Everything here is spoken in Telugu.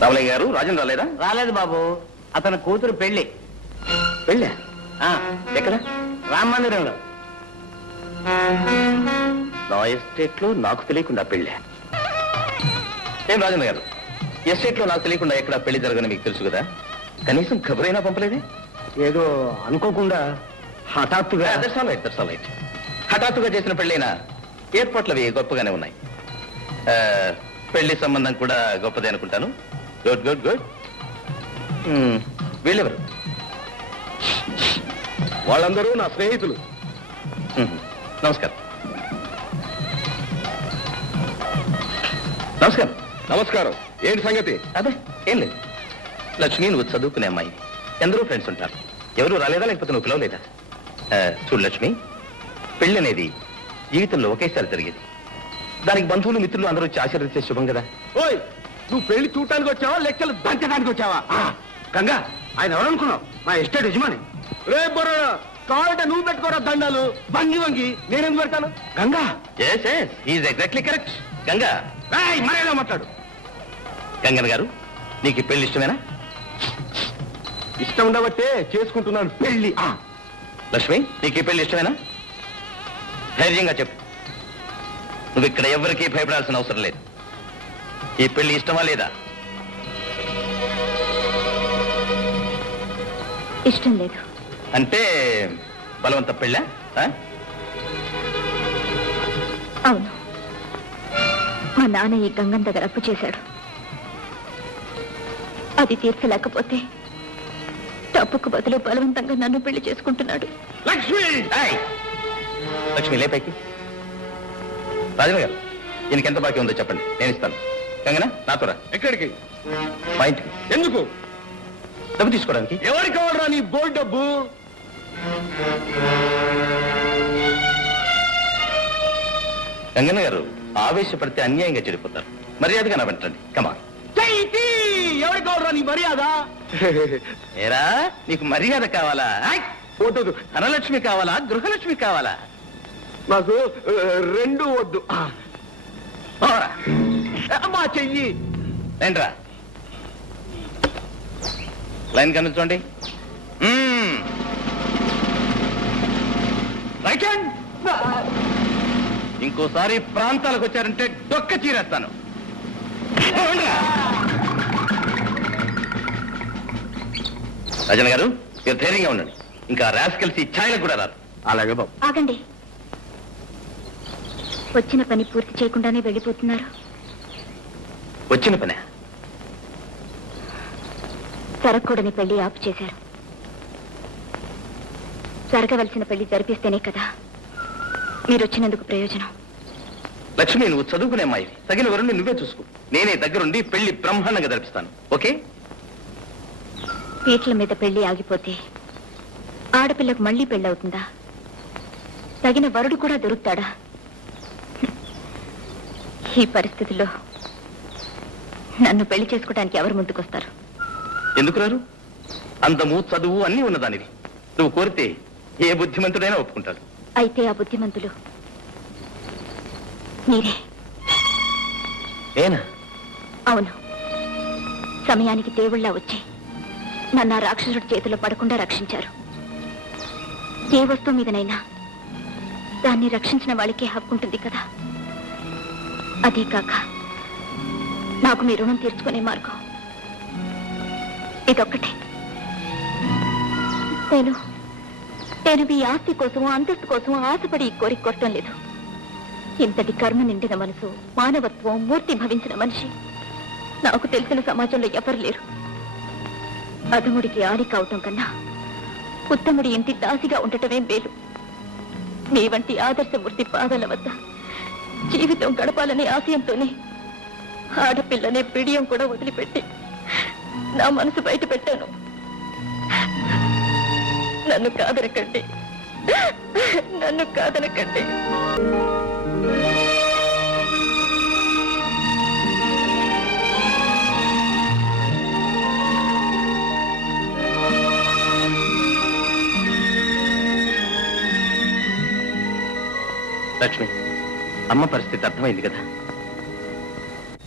రామలయ్య గారు రాజన్ రాలేదా? రాలేదు బాబు, అతని కూతురు పెళ్లి. పెళ్ళా? ఎక్కడ? రామ మందిరంలో. నా ఎస్టేట్ లో నాకు తెలియకుండా పెళ్ళా? ఏం రాజన్ గారు, ఎస్టేట్ లో నాకు తెలియకుండా ఎక్కడ పెళ్లి జరగని మీకు తెలుసు కదా, కనీసం ఖబరైనా పంపలేదే? ఏదో అనుకోకుండా హఠాత్తుగా. హఠాత్తుగా చేసిన పెళ్ళైనా ఏర్పాట్లు అవి గొప్పగానే ఉన్నాయి. పెళ్లి సంబంధం కూడా గొప్పదే అనుకుంటాను. Good good good. వీళ్ళెవరు? వాళ్ళందరూ నా స్నేహితులు. నమస్కారం. నమస్కారం. నమస్కారం. ఏంటి సంగతి? అదే ఏం లేదు. లక్ష్మి, నువ్వు చదువుకునే అమ్మాయి, ఎందరో ఫ్రెండ్స్ ఉంటారు. ఎవరు రాలేదా, లేకపోతే నువ్వు పిలవలేదా? చూడు లక్ష్మి, పెళ్లి అనేది జీవితంలో ఒకేసారి జరిగేది. దానికి బంధువులు మిత్రులు అందరూ వచ్చి ఆశీర్వదించే శుభం కదా. ఓయ్, నువ్వు పెళ్లి చూడటానికి వచ్చావా, లెక్కలు దంచడానికి వచ్చావా? గంగా, ఆయన ఎవరనుకున్నావు? మా ఎస్టేట్ యజమాని. రే బొర్ర, కావాలంటే నువ్వు పెట్టుకోరా దండాలు. వంగి వంగి నేనెందుకు పెడతాను? Ganga. Is exactly correct. Ganga, మరేలా మాట్లాడు. గంగన్ గారు, నీకు ఈ పెళ్లి ఇష్టమేనా? ఇష్టం ఉండబట్టే చేసుకుంటున్నాను పెళ్లి. లక్ష్మి, నీకు ఈ పెళ్లి ఇష్టమేనా? ధైర్యంగా చెప్పు. నువ్వు ఇక్కడ ఎవరికీ భయపడాల్సిన అవసరం లేదు. ఈ పెళ్లి ఇష్టమా లేదా? ఇష్టం లేదు. అంటే బలవంత పెళ్ళా? అవును, మా నాన్న ఈ గంగం దగ్గర అప్పు చేశాడు. అది తీర్చలేకపోతే తప్పుకు బదులు బలవంతంగా నన్ను పెళ్లి చేసుకుంటున్నాడు. లక్ష్మి! లక్ష్మి, లేపైకి. రాజన్ గారు, ఈయనకి ఎంత బాకీ ఉందో చెప్పండి, నేను ఇస్తాను. గంగనా, నాతో రా. ఎక్కడికి? మా ఇంటికి. ఎందుకు? డబ్బు తీసుకోవడానికి. ఎవరికి కావాలరా నీ బోల్ డబ్బు? గంగన్న గారు, ఆవేశపడితే అన్యాయంగా చెడిపోతారు. మర్యాదగా నా వెంటండి. కమా. ఎవరికి కావాలరా నీ మర్యాద? ఏరా, నీకు మర్యాద కావాలా? వద్దు. ధనలక్ష్మి కావాలా, గృహలక్ష్మి కావాలా? నాకు రెండు వద్దు. మా చెయ్యి రండ్రా, లైన్ కనిపించండి. Right hand. ఇంకోసారి ప్రాంతాలకు వచ్చారంటే డొక్క చీరేస్తాను. రజన్ గారు, మీరు ధైర్యంగా ఉండండి. ఇంకా రాస్కెల్స్ ఛాయలకు కూడా రారు. అలాగే బాబు. ఆగండి. వచ్చిన పని పూర్తి చేయకుండానే వెళ్ళిపోతున్నారు. వచ్చిన పనే? జరగకూడని పెళ్లి ఆపు చేశారు. జరగవలసిన పెళ్లి జరిపిస్తేనే కదా మీరు వచ్చినందుకు ప్రయోజనం. లక్ష్మి, నువ్వు చదువుకునే అమ్మాయి, తగిన వరుణ్ణి నువ్వే చూసుకో. నేనే దగ్గరుండి పెళ్లి బ్రహ్మాండంగా జరిపిస్తాను. ఓకే? పీటల మీద పెళ్లి ఆగిపోతే ఆడపిల్లకు మళ్లీ పెళ్ళవుతుందా? తగిన వరుడు కూడా దొరుకుతాడా? ఈ పరిస్థితుల్లో నన్ను పెళ్లి చేసుకోవడానికి ఎవరు ముందుకొస్తారు? ఎందుకు రారు? అందము, చదువు అన్నీ ఉన్నదానివి. నువ్వు కోరితే ఏ బుద్ధిమంతుడైనా ఒప్పుకుంటాడు. అయితే ఆ బుద్ధిమంతులు మీరే. ఏనా? అవును, సమయానికి దేవుళ్ళ వచ్చి నన్ను ఆ రాక్షసుడి చేతిలో పడకుండా రక్షించారు. ఏ వస్తువు మీదనైనా దాన్ని రక్షించిన వాళ్ళకే హక్కు ఉంటుంది కదా. అదే కాక నాకు మీ రుణం తీర్చుకునే మార్గం ఇదొక్కటే. నేను మీ ఆస్తి కోసం, అంతస్తు కోసం ఆశపడి ఈ కోరిక కొట్టడం లేదు. ఇంతటి కర్మ నిండిన మనసు, మానవత్వం, మూర్తి భవించిన మనిషి నాకు తెలిసిన సమాజంలో ఎవరు లేరు. అధముడికి ఆరి కావటం కన్నా ఉత్తముడి ఇంటి దాసిగా ఉండటమే మేలు. మీ వంటి ఆదర్శమూర్తి పాదాల వద్ద జీవితం గడపాలనే ఆశయంతోనే ఆడపిల్లనే పిడియం కూడా వదిలిపెట్టి నా మనసు బయట పెట్టాను. నన్ను కాదనకండి, నన్ను కాదనకండి. లక్ష్మి, అమ్మ పరిస్థితి అర్థమైంది కదా.